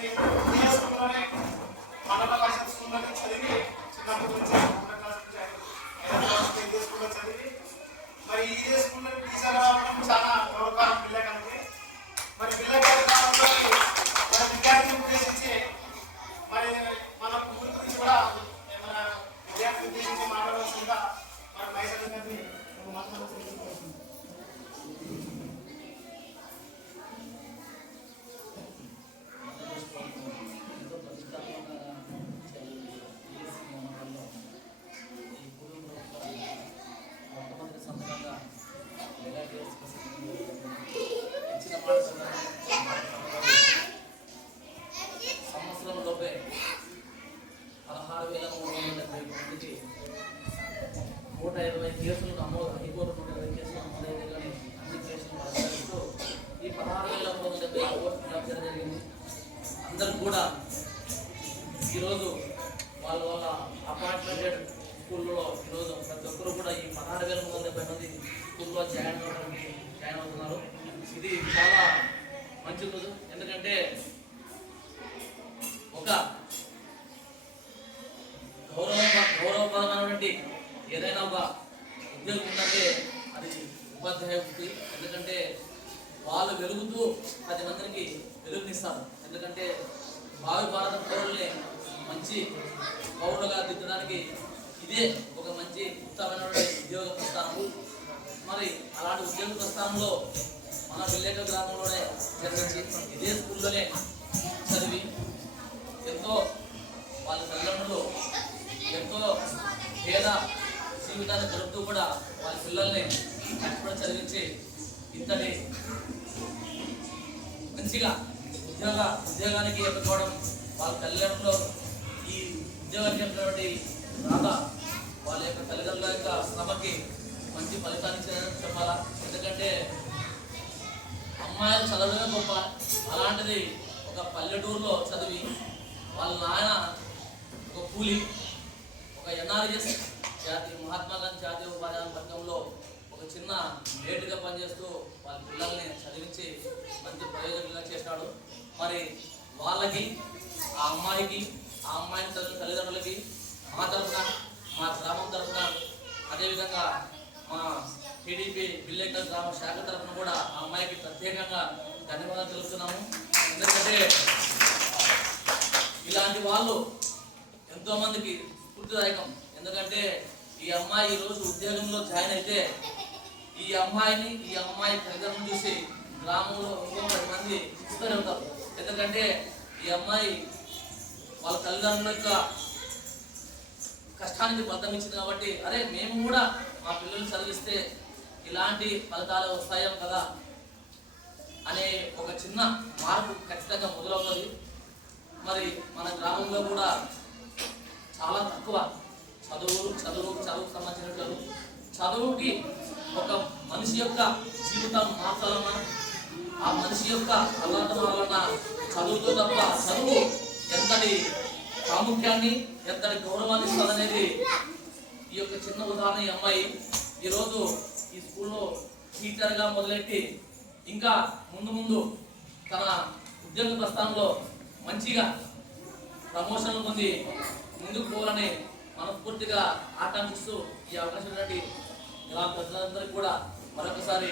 Thank you. ఒక గౌరవ గౌరవప్రదమైనటువంటి ఏదైనా ఒక ఉద్యోగం ఉందంటే అది ఉపాధ్యాయ వృత్తి. ఎందుకంటే వాళ్ళు వెలుగుతూ పది మందికి వెలుగునిస్తారు ఎందుకంటే భావి భారత పౌరుల్ని మంచి పౌరులుగా దిద్దడానికి ఇదే ఒక మంచి ఉత్తమైనటువంటి ఉద్యోగ ప్రస్థానము. మరి అలాంటి ఉద్యోగ ప్రస్థానంలో మన విలేక గ్రామంలోనే జన్మించి ఇదే స్కూల్లోనే చదివి ఎంతో వాళ్ళ తల్లిదండ్రులు ఎంతో పేద జీవితాన్ని గడుపుతూ కూడా వాళ్ళ పిల్లల్ని కష్టపడి చదివించి ఇంతటి మంచిగా ఉద్యోగ ఉద్యోగానికి ఎన్నుకోవడం వాళ్ళ తల్లిదండ్రులు ఈ ఉద్యోగానికి ఎన్నుకున్నటువంటి రాధ వాళ్ళ యొక్క తల్లిదండ్రుల యొక్క శ్రమకి మంచి ఫలితాన్ని ఇచ్చారని చెప్పాలా? ఎందుకంటే అమ్మాయిలు చదవడమే గొప్ప. అలాంటిది ఒక పల్లెటూరులో చదివి వాళ్ళ నాయన ఒక కూలి ఒక ఎన్ఆర్ఎస్ జాతీయ మహాత్మా గాంధీ జాతీయ ఉపాధి పథకంలో ఒక చిన్న లేటుగా పనిచేస్తూ వాళ్ళ పిల్లల్ని చదివించి మంచి ప్రయోజనంగా చేసినాడు మరి వాళ్ళకి ఆ అమ్మాయికి ఆ అమ్మాయిని చదివిన తల్లిదండ్రులకి మా తరఫున మా గ్రామం తరఫున అదేవిధంగా మా టీడీపీ విలేకర్ గ్రామ శాఖ తరఫున కూడా ఆ అమ్మాయికి ప్రత్యేకంగా ధన్యవాదాలు తెలుపుతున్నాము. ఎందుకంటే ఇలాంటి వాళ్ళు ఎంతో మందికి స్ఫూర్తిదాయకం. ఎందుకంటే ఈ అమ్మాయి ఈ రోజు ఉద్యోగంలో జాయిన్ అయితే ఈ అమ్మాయిని ఈ అమ్మాయి తల్లిదండ్రులు చూసి గ్రామంలో ఇంకో పది మంది ఉంటారు ఎందుకంటే ఈ అమ్మాయి వాళ్ళ తల్లిదండ్రుల యొక్క కష్టానికి బద్దం ఇచ్చింది కాబట్టి అరే మేము కూడా మా పిల్లలు చదివిస్తే ఇలాంటి ఫలితాలు వస్తాయో కదా అనే ఒక చిన్న మార్పు ఖచ్చితంగా మొదలవుతుంది. మరి మన గ్రామంలో కూడా చాలా తక్కువ చదువు చదువు చదువుకు సంబంధించినట్లు చదువుకి ఒక మనిషి యొక్క జీవితం మార్చాలన్నా ఆ మనిషి యొక్క అల్లాటం వలన చదువుతో తప్ప చదువు ఎంతటి ప్రాముఖ్యాన్ని ఎంతటి గౌరవాన్ని ఇస్తుందనేది ఈ యొక్క చిన్న ఉదాహరణ ఈ అమ్మాయి ఈరోజు ఈ స్కూల్లో టీచర్గా మొదలెట్టి ఇంకా ముందు ముందు తన ఉద్యోగ ప్రస్థానంలో మంచిగా ప్రమోషన్లు పొంది ముందుకు పోవాలని మనస్ఫూర్తిగా ఆకాంక్షిస్తూ ఈ అవకాశం ఇలా గ్రామ ప్రజలందరికీ కూడా మరొకసారి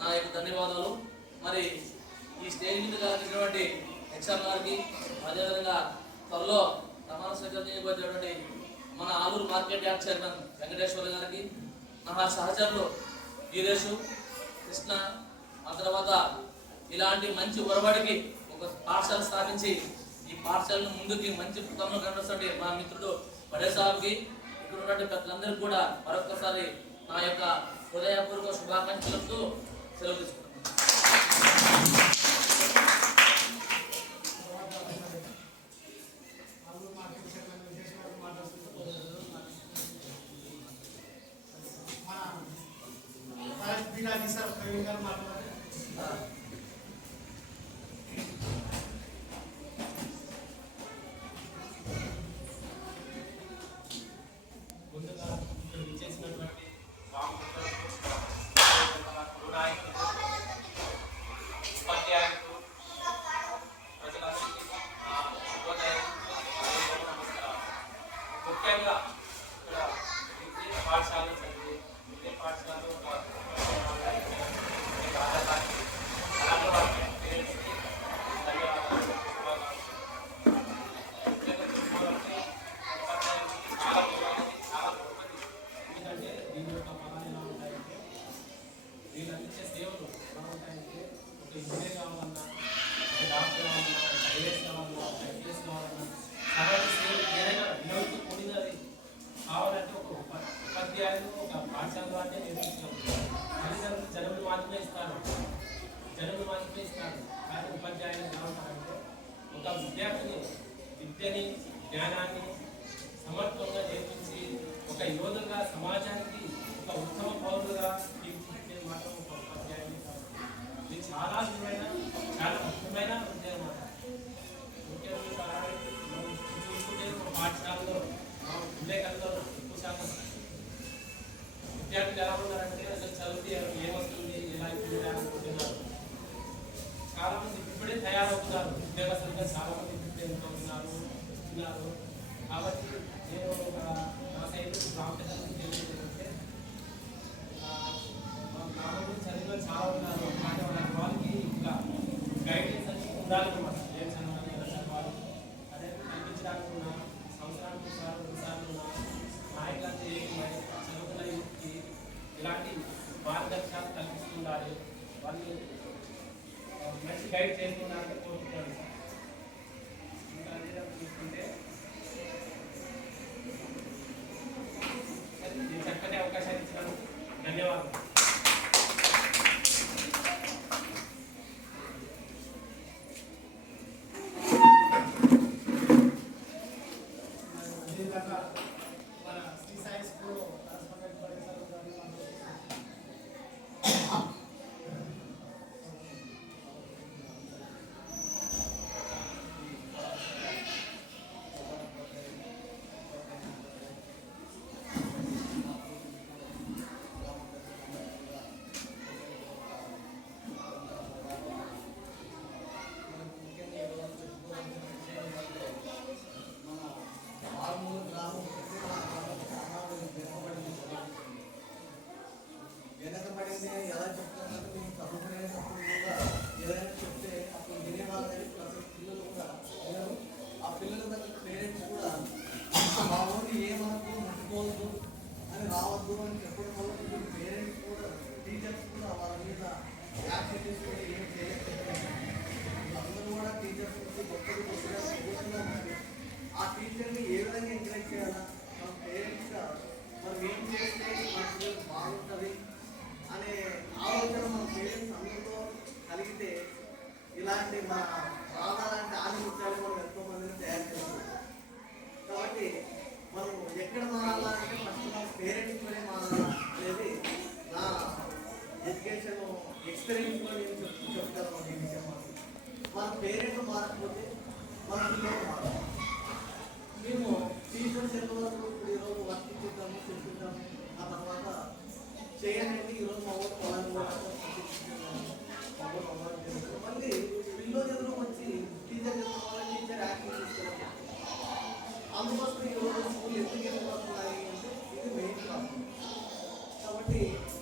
నా యొక్క ధన్యవాదాలు. మరి ఈ స్టేజ్ మీద కలిగినటువంటి హెచ్ఆర్ గారికి అదేవిధంగా త్వరలో ప్రమాణ స్వీకారం చేయబోయేటువంటి మన Aluru market yard chairman Venkateswara గారికి నా సహచరులు వీరేషు కృష్ణ ఆ తర్వాత ఇలాంటి మంచి ఒరబడికి ఒక పాఠశాల స్థాపించి ఈ పాఠశాలను ముందుకి మంచి పుస్తకంలో కనిపిస్తుంటే మా మిత్రుడు పడే సాగుకి ఇక్కడ ఉన్నటువంటి పెద్దలందరికీ కూడా మరొకసారి నా యొక్క హృదయపూర్వక శుభాకాంక్షలతో సెలవు తీసుకుంటాను అందించే సేవలు బాగుంటాయంటే ఒక ఇంజనీర్ కావాలన్నా ఒక డాక్టర్ కావాలన్నా ఒక ఐఏఎస్ కావాలన్నా ఒక ఐపీఎస్ కావాలన్నా సహాయ ఏదైనా విలువలతో కూడినది కావాలంటే ఒక ఉపాధ్యాయులు ఒక పాఠశాల అంటే నేర్పించడం తల్లిదండ్రులు జనములు మాత్రమే ఇస్తారు జనములు మాత్రమే ఇస్తారు కానీ ఉపాధ్యాయులు కావాలంటే ఒక విద్యార్థిని విద్యని జ్ఞానాన్ని సమర్థంగా నేర్పించి ఒక యోధంగా సమాజాన్ని తయారవుతున్నారు ఉద్యోగస్తులుగా చాలా మంది ఉన్నారు ఉన్నారు కాబట్టి నేను ఒక నా సైడ్ ప్రాముఖ్యత తెలియజేస్తే మా గ్రామంలో చదివిన చాలా ఉన్నారు కానీ వాళ్ళ వాళ్ళకి ఇంకా గైడెన్స్ అని ఉండాలన్నమాట ఏం చదవాలి ఎలా చదవాలి అదే కల్పించడానికి ఉన్న సంవత్సరానికి ఒకసారి రెండుసార్లు ఉన్న నాయకులంతా మరి చదువుకున్న యూత్కి ఇలాంటి మార్గదర్శకాలు కల్పిస్తుండాలి వాళ్ళు మంచి గైడ్ చేస్తున్నారని కోరుకుంటాను ఇంకా అదే చూసుకుంటే ఈ చక్కటి అవకాశాన్ని ఇచ్చినందుకు ధన్యవాదాలు అదేవిధంగా మన శ్రీ సాయి స్కూల్ కరస్పాండెంట్ పరిసరాలు కానీ మన మారుమూల గ్రామం వెనకబడింది ఎలా చెప్తారంటే మేము చదువుకునేటప్పుడు కూడా ఏదైనా చెప్తే అప్పుడు వినేవాళ్ళు కానీ అసలు పిల్లలు కూడా వినరు. ఆ పిల్లల దగ్గర పేరెంట్స్ కూడా మా ఊరిని ఏమనద్దు ముట్టుకోవద్దు అని రావద్దు అని చెప్పడం వల్ల ఇప్పుడు పేరెంట్స్ కూడా టీచర్స్ కూడా వాళ్ళ మీద యాక్టివిటీస్ కూడా ఏం చేయకపోతే అందరూ కూడా టీచర్స్ గొప్పది గొప్పగా చదువుతున్నారు ఆ టీచర్ని ఏ విధంగా ఎంకరేజ్ చేయాలా మన పేరెంట్స్గా మనం ఏం చేస్తే మన పిల్లలు బాగుంటుంది అనే ఆలోచన మన పేరెంట్స్ అందరితో కలిగితే ఇలాంటి మన బాధ లాంటి ఆలోచించాలి మనం ఎంతో మందిని తయారు చేస్తాం కాబట్టి మనం ఎక్కడ మారాలా అంటే ఫస్ట్ మన పేరెంట్స్ పైన మారాలా అనేది నా ఎడ్యుకేషన్ ఎక్స్పీరియన్స్ నేను చెప్ చెప్తాను ఈ విషయం మాత్రం. మన పేరెంట్ మారకపోతే మన పిల్లలు మారాలి మేము టీచర్స్ ఎంతవరకు ఇప్పుడు ఈరోజు వర్క్ ఇచ్చేద్దాము చెప్పిందాము ఆ తర్వాత చేయండి ఈరోజు మా ఊరు పొలాన్ని కూడా మా ఊరు అవ్వడం జరుగుతుంది. మళ్ళీ పిల్లలు ఎదురు వచ్చి టీచర్ చెప్తున్న టీచర్ యాక్టివ్ తీసుకున్నాం అందుకోసం ఈరోజు స్కూల్ ఎందుకు వెళ్ళిపోతున్నాయి అంటే ఇది మెయిన్ ప్రాబ్లం కాబట్టి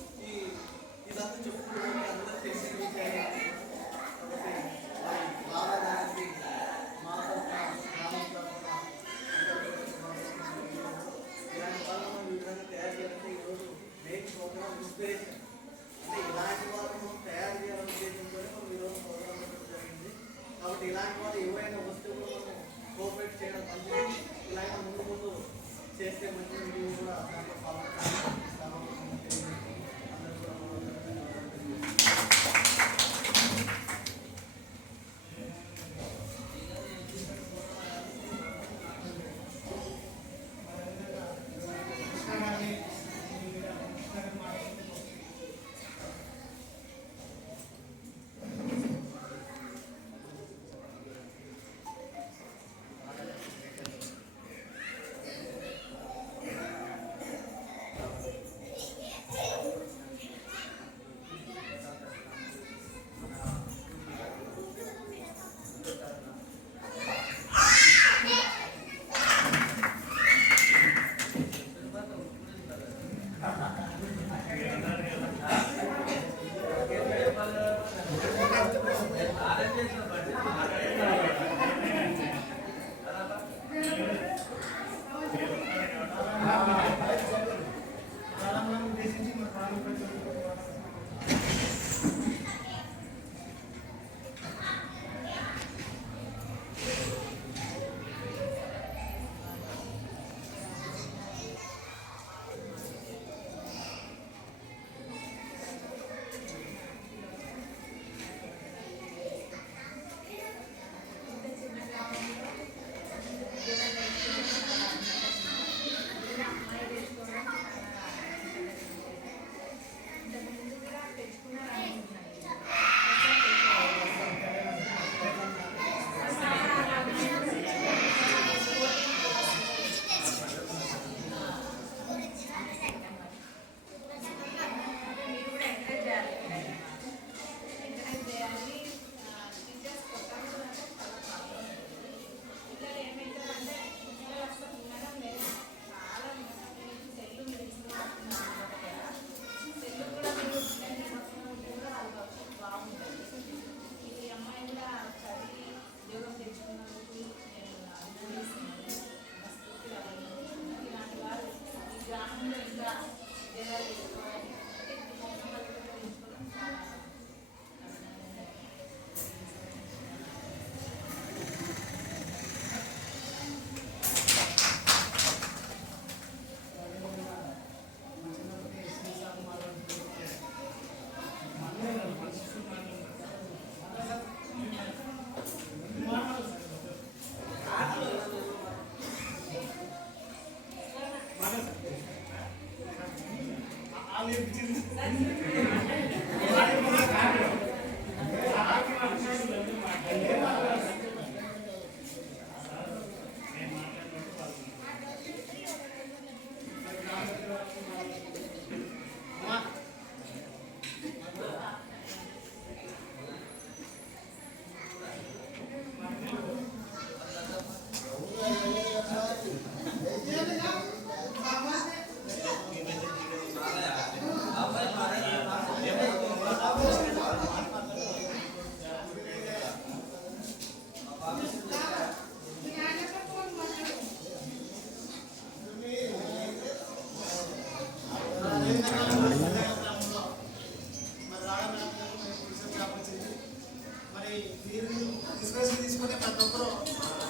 Yeah. ఇన్స్పిరేషన్ ప్రతి ఒక్కరు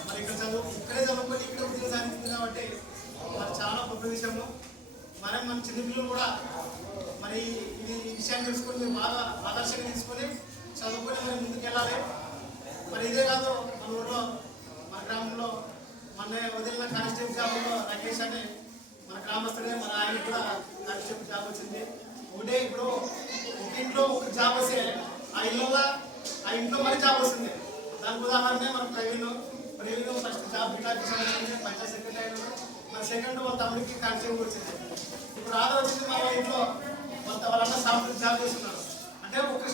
మరి ఇక్కడ చదువు ఇక్కడే చదువుకొని ఇక్కడ ఉద్యోగం సాధించింది కాబట్టి మరి చాలా గొప్ప విషయము. మరి మన చిన్నపిల్లలు కూడా మరి ఇది ఈ విషయాన్ని తెలుసుకొని బాగా ఆదర్శంగా తీసుకొని చదువుకొని మరి ముందుకు వెళ్ళాలి మరి ఇదే కాదు మన ఊళ్ళో మన గ్రామంలో మన వదిలిన కానిస్టేబుల్ జాబ్లో రాకేష్ అనే మన గ్రామస్తుడే మన ఆయన కూడా కానిస్టేబుల్ జాబ్ వచ్చింది. ఒకటే ఇప్పుడు ఒక ఇంట్లో ఒక జాబ్ వస్తే ఆ ఇళ్ళలో ఆ ఇంట్లో మరి జాబ్ వస్తుంది. దానికి ఉదాహరణ మన Praveen Praveen first job record panchayat secretary అయిన మన సెకండ్ వాళ్ళ తమ్ముడికి కన్సీవ్ వచ్చింది. ఇప్పుడు ఆధార్ వచ్చింది మన ఇంట్లో కొంత వాళ్ళన్న సాఫ్ట్వేర్ జాబ్ చేస్తున్నారు అంటే ఒక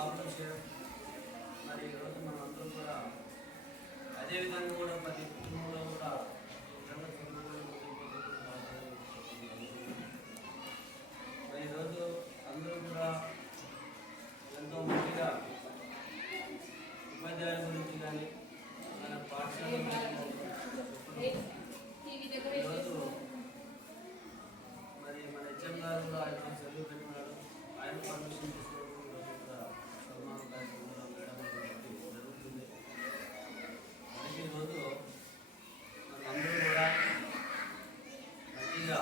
కాంగ్రెస్ మరి ఈరోజు మనం అందరం కూడా అదేవిధంగా కూడా ప్రతి కుటుంబంలో మంచిగా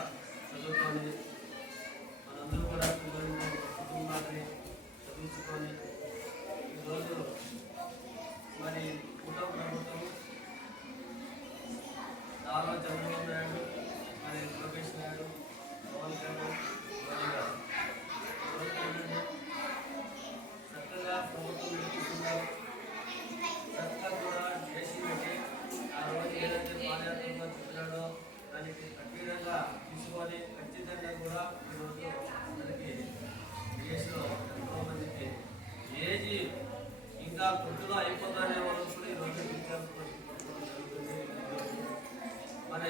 చదువుకొని మనందరూ మరి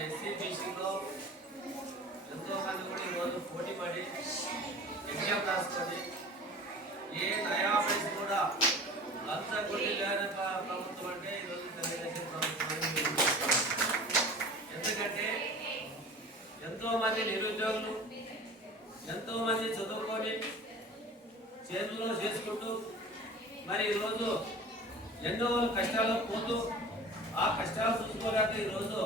ఎస్సీ బీసీలో ఎంతోమంది కూడా ఈరోజు పోటీ పడి ఎగ్జామ్ రాసుకొని ఏ నయా పైసలు కూడా లంచం కొట్టి లేని ప్రభుత్వం అంటే ఈరోజు తెలుగుదేశం ప్రభుత్వం. ఎందుకంటే ఎంతోమంది నిరుద్యోగులు ఎంతోమంది చదువుకొని చేతుల్లో చేసుకుంటూ మరి ఈరోజు ఎన్నో కష్టాలు పోతూ ఆ కష్టాలు చూసుకోలేక ఈరోజు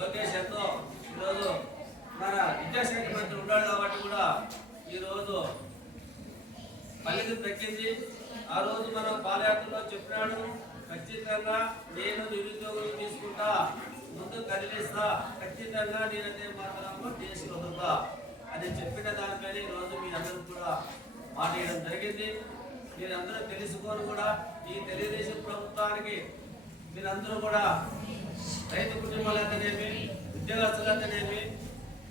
లోకేష్ ఎంతో ఈరోజు మన విద్యాశాఖ మంత్రి ఉన్నాడు కాబట్టి కూడా ఈరోజు ఫలితం తగ్గింది. ఆ రోజు మనం పాదయాత్రలో చెప్పినాడు ఖచ్చితంగా నేను నిరుద్యోగులు తీసుకుంటా ముందు కదిలిస్తా ఖచ్చితంగా నేనైతే మాత్రము దేశం వదులుతా అని చెప్పిన దానిపైన ఈరోజు రోజు మీ అందరూ కూడా మాట జరిగింది. మీరందరూ తెలుసుకొని కూడా ఈ తెలుగుదేశం ప్రభుత్వానికి మీరందరూ కూడా రైతు కుటుంబాలైతేనేమి ఉద్యోగస్తులైతేనేమి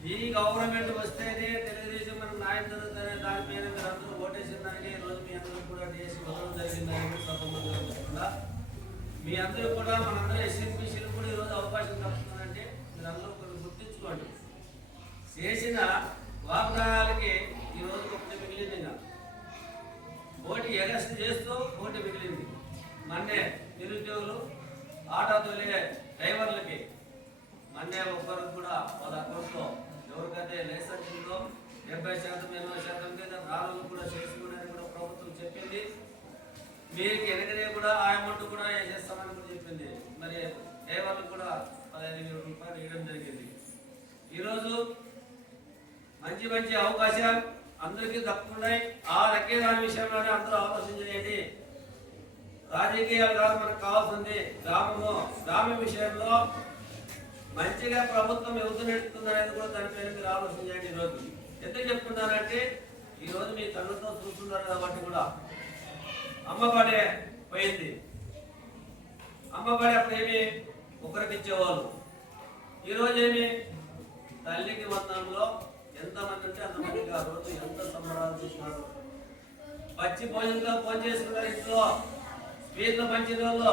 ఈ గవర్నమెంట్ వస్తేనే తెలుగుదేశం మన న్యాయం జరుగుతుందనే దానిపైన మీరు అందరూ ఓటేసిన దానికి ఈ రోజు మీ అందరూ కూడా చేసి వదలడం జరిగిందని సభమంగా మీ అందరూ కూడా మనందరూ ఎస్ఎంపీసీలు కూడా ఈరోజు అవకాశం కలుగుతుందంటే మీరు అందరూ కొన్ని గుర్తించుకోండి. చేసిన వాగ్దానాలకి ఈరోజు ఒకటి మిగిలింది ఓటు ఎగస్ట్ చేస్తూ ఓటు మిగిలింది. మొన్నే నిరుద్యోగులు ఆటో తోలే డ్రైవర్లకి. మన్నే ఒక్కరు కూడా వాళ్ళ అకౌంట్లో ఎవరికైతే లైసెన్స్ ఉందో డెబ్బై శాతం ఎనభై శాతం కింద రాళ్ళు కూడా చేసుకునేది కూడా ప్రభుత్వం చెప్పింది. మీకు ఎనగనే కూడా ఆ అమౌంట్ కూడా చేస్తామని కూడా చెప్పింది. మరి డ్రైవర్లకు కూడా పదహైదు వేల రూపాయలు ఇవ్వడం జరిగింది. ఈరోజు మంచి మంచి అవకాశాలు అందరికీ దక్కున్నాయి ఆ లెక్కే దాని విషయంలోనే అందరూ ఆలోచన చేయండి. రాజకీయాలు కాదు మనకు కావాల్సింది. గ్రామము గ్రామ విషయంలో మంచిగా ప్రభుత్వం ఎవరు నెడుతుంది అనేది కూడా దానిపైన మీరు ఆలోచన చేయండి ఈరోజు. ఎందుకు చెప్తున్నానంటే ఈ రోజు మీ కళ్ళతో చూస్తున్నారు కాబట్టి కూడా. అమ్మబడే పోయింది. అమ్మబడి అప్పుడు ఏమి ఒకరికి ఇచ్చేవాళ్ళు ఈరోజు ఏమి తల్లికి వందంలో ఎంతమంది అంటే అంతమందికి ఆ రోజు ఎంత సంబరాలు చూసినారు. పచ్చి భోజనంతో భోజనం చేసుకున్నారు ఇంట్లో. వీళ్ళు మంచి రోజుల్లో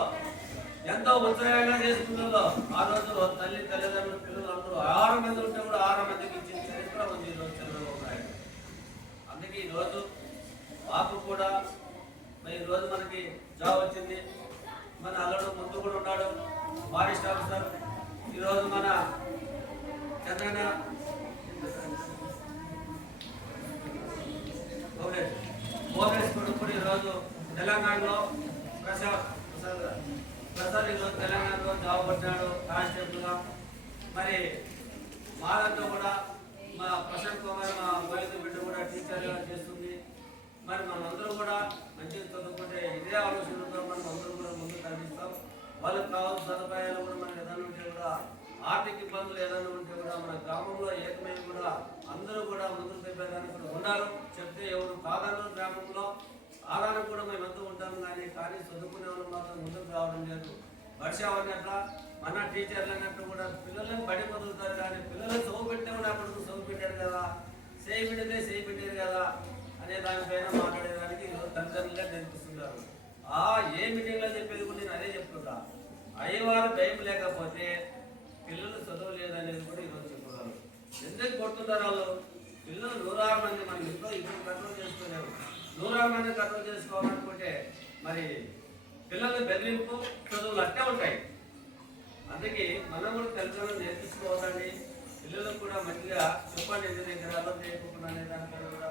ఎంతో ఉత్సాహంగా చేసుకున్న వాళ్ళు ఆ రోజుల్లో తల్లి తల్లిదండ్రులు పిల్లలు అందరూ ఆరు మంది ఉంటే కూడా ఆరు మందికి ఇచ్చిన చరిత్ర ఉంది ఈరోజు చంద్రబాబు నాయుడు అందుకే ఈరోజు మాకు కూడా మరి ఈరోజు మనకి జాబ్ వచ్చింది. మన అల్లుడు ముందు కూడా ఉన్నాడు. Forest officer. ఈరోజు మన చంద్రన భువనేష్ భువనేష్ కొడుకు కూడా ఈరోజు తెలంగాణలో ప్రసాద్ ప్రసాద్ గారు. ప్రసాద్ ఈరోజు తెలంగాణలో జాబ్ పట్టాడు కానిస్టేబుల్గా మరి మా దాంట్లో కూడా మా ప్రశాంత్ కుమార్ మా వైద్య బిడ్డ కూడా టీచర్గా చేస్తుంది మరి మనమందరం కూడా మంచిగా చదువుకుంటే ఇదే ఆలోచనతో మనం అందరం కూడా ముందుకు కనిపిస్తాం వాళ్ళకి కావాల్సిన సదుపాయాలు కూడా మనకి ఏదైనా ఉంటే కూడా ఆర్థిక ఇబ్బందులు ఏదైనా ఉంటే కూడా మన గ్రామంలో ఏకమై కూడా అందరూ కూడా ముందుకు తెప్పేదానికి కూడా ఉన్నారు చెప్తే ఎవరు కాదన్నారు గ్రామంలో ఆదానం కూడా మేము ఎంత ఉంటాం కానీ చదువుకునే వాళ్ళు మాత్రం ముందుకు రావడం లేదు. వర్షావని అట్లా మన టీచర్లు అన్నట్టు కూడా పిల్లలను బడి పొందుతారు కానీ పిల్లలు చదువు పెట్టే కూడా అప్పుడు చదువు పెట్టారు కదా. చేయి పెడితే చేయి పెట్టారు కదా అనే దానిపైన మాట్లాడేదానికి తల్లిదండ్రులుగా నేర్పిస్తున్నారు ఆ ఏ మీటింగ్లో చెప్పేది కూడా నేను అదే చెప్తున్నా. అయ్యవారు భయం లేకపోతే పిల్లలు చదువు లేదనేది కూడా ఈరోజు చెప్తున్నారు ఎందుకు కొడుతున్నారు వాళ్ళు? పిల్లలు నూరారు మంది మనం ఇంట్లో ఇప్పుడు కంట్రోల్ చేసుకోలేము నూరారు మంది కంట్రోల్ చేసుకోవాలనుకుంటే మరి పిల్లలు బెదిరింపు చదువులు అట్టే ఉంటాయి. అందుకే మనం కూడా తల్లిదండ్రులు నేర్పించుకోవాలండి. పిల్లలకు కూడా మంచిగా చెప్పండి ఇంటి దగ్గర అల్లం చేయకుండా అనే దానిపైన కూడా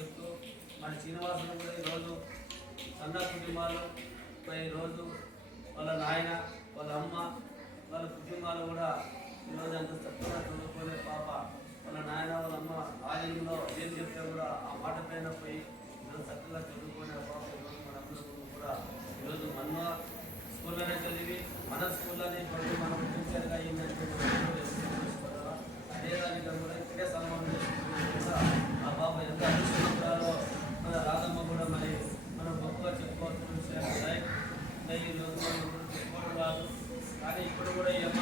చెప్తూ మన శ్రీనివాసులు కూడా ఈరోజు సన్న కుటుంబాలు ఈరోజు వాళ్ళ నాయన వాళ్ళ అమ్మ వాళ్ళ కుటుంబాలు కూడా ఈరోజు అంత చక్కగా చదువుకునే పాప వాళ్ళ నాయన వాళ్ళ అమ్మ ఆలయంలో ఏం చెప్తే కూడా ఆ మాట పైన పోయి ఈరోజు చక్కగా చదువుకునే పాప కూడా ఈరోజు మన స్కూల్లోనే చదివి మన స్కూల్లోనే పడి మనం ఫ్యూచర్గా అదే దానిగా కూడా ఇక్కడే సన్మానం చేసుకుంటున్నా ఆ బాబు ఎంత అదృష్టంలో మన రాధమ్మ కూడా మరి మనం గొప్పగా చెప్పుకోవాల్సిన విషయాలు ఉన్నాయి ఈ లోకంలో చెప్పుకోవడం రాదు కానీ ఇప్పుడు కూడా ఈ అమ్మ